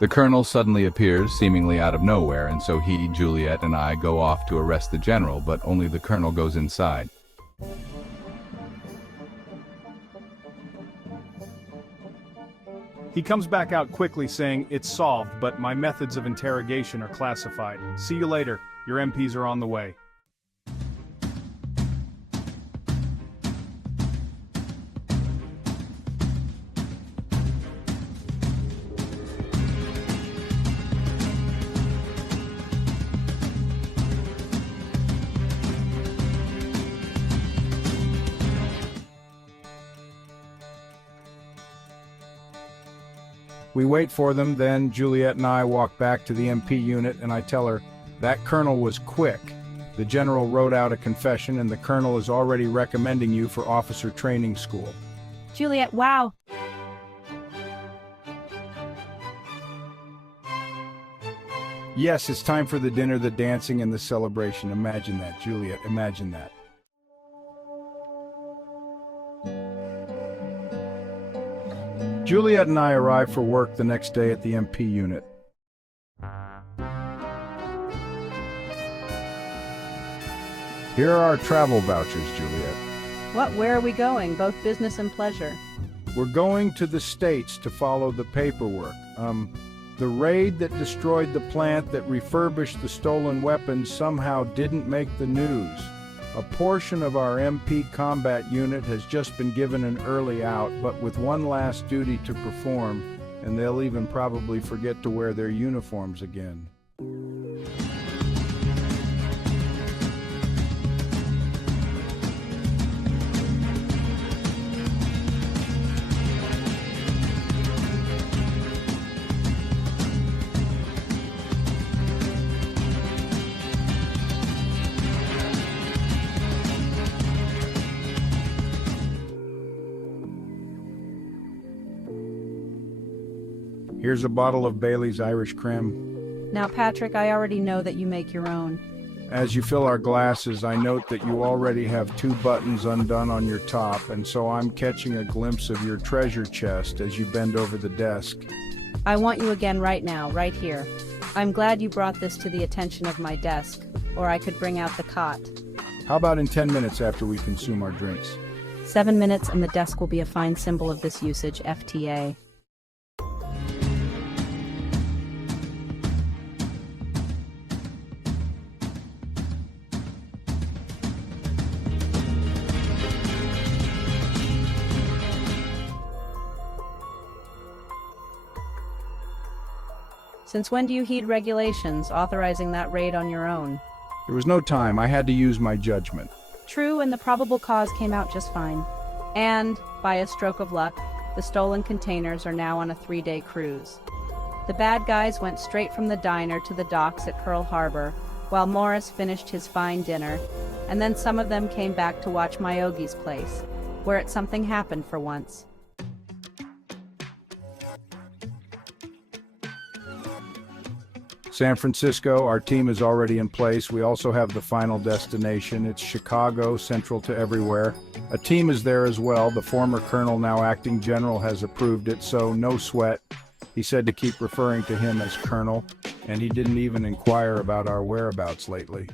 The colonel suddenly appears, seemingly out of nowhere, and so he, Juliet, and I go off to arrest the general, but only the colonel goes inside. He comes back out quickly saying, "It's solved, but my methods of interrogation are classified. See you later. Your MPs are on the way." We wait for them, then Juliet and I walk back to the MP unit and I tell her, "That colonel was quick. The general wrote out a confession and the colonel is already recommending you for officer training school." Juliet, wow. Yes, it's time for the dinner, the dancing, and the celebration. Imagine that, Juliet, imagine that. Juliet and I arrive for work the next day at the MP unit. Here are our travel vouchers, Juliet. Where are we going? Both business and pleasure. We're going to the States to follow the paperwork. The raid that destroyed the plant that refurbished the stolen weapons somehow didn't make the news. A portion of our MP combat unit has just been given an early out, but with one last duty to perform, and they'll even probably forget to wear their uniforms again. Here's a bottle of Bailey's Irish Creme. Now, Patrick, I already know that you make your own. As you fill our glasses, I note that you already have 2 buttons undone on your top, and so I'm catching a glimpse of your treasure chest as you bend over the desk. I want you again right now, right here. I'm glad you brought this to the attention of my desk, or I could bring out the cot. How about in 10 minutes after we consume our drinks? 7 minutes and the desk will be a fine symbol of this usage, FTA. Since when do you heed regulations authorizing that raid on your own? There was no time. I had to use my judgment. True, and the probable cause came out just fine. And, by a stroke of luck, the stolen containers are now on a 3-day cruise. The bad guys went straight from the diner to the docks at Pearl Harbor, while Morris finished his fine dinner, and then some of them came back to watch Myogi's place, where something happened for once. San Francisco, our team is already in place. We also have the final destination. It's Chicago, central to everywhere. A team is there as well. The former colonel, now acting general, has approved it, so no sweat. He said to keep referring to him as colonel, and he didn't even inquire about our whereabouts lately.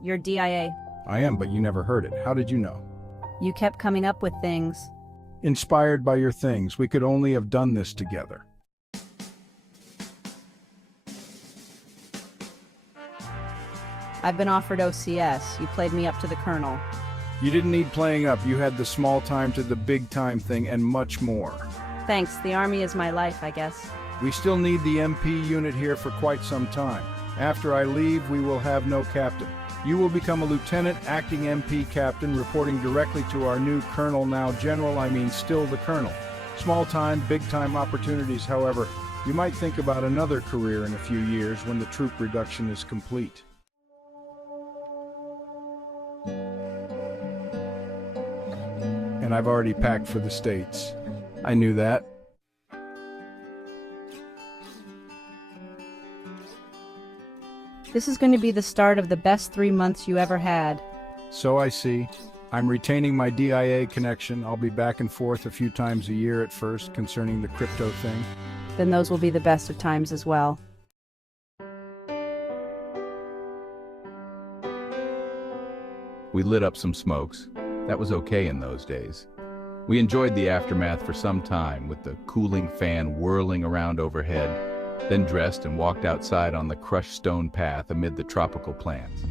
You're DIA. I am, but you never heard it. How did you know? You kept coming up with things. Inspired by your things. We could only have done this together. I've been offered OCS. You played me up to the colonel. You didn't need playing up. You had the small time to the big time thing and much more. Thanks, the army is my life, I guess. We still need the MP unit here for quite some time. After I leave, we will have no captain. You will become a lieutenant, acting MP captain, reporting directly to our new colonel, now general, I mean still the colonel. Small time, big time opportunities, however. You might think about another career in a few years when the troop reduction is complete. And I've already packed for the States. I knew that. This is going to be the start of the best 3 months you ever had. So I see. I'm retaining my DIA connection. I'll be back and forth a few times a year at first concerning the crypto thing. Then those will be the best of times as well. We lit up some smokes. That was okay in those days. We enjoyed the aftermath for some time with the cooling fan whirling around overhead, then dressed and walked outside on the crushed stone path amid the tropical plants.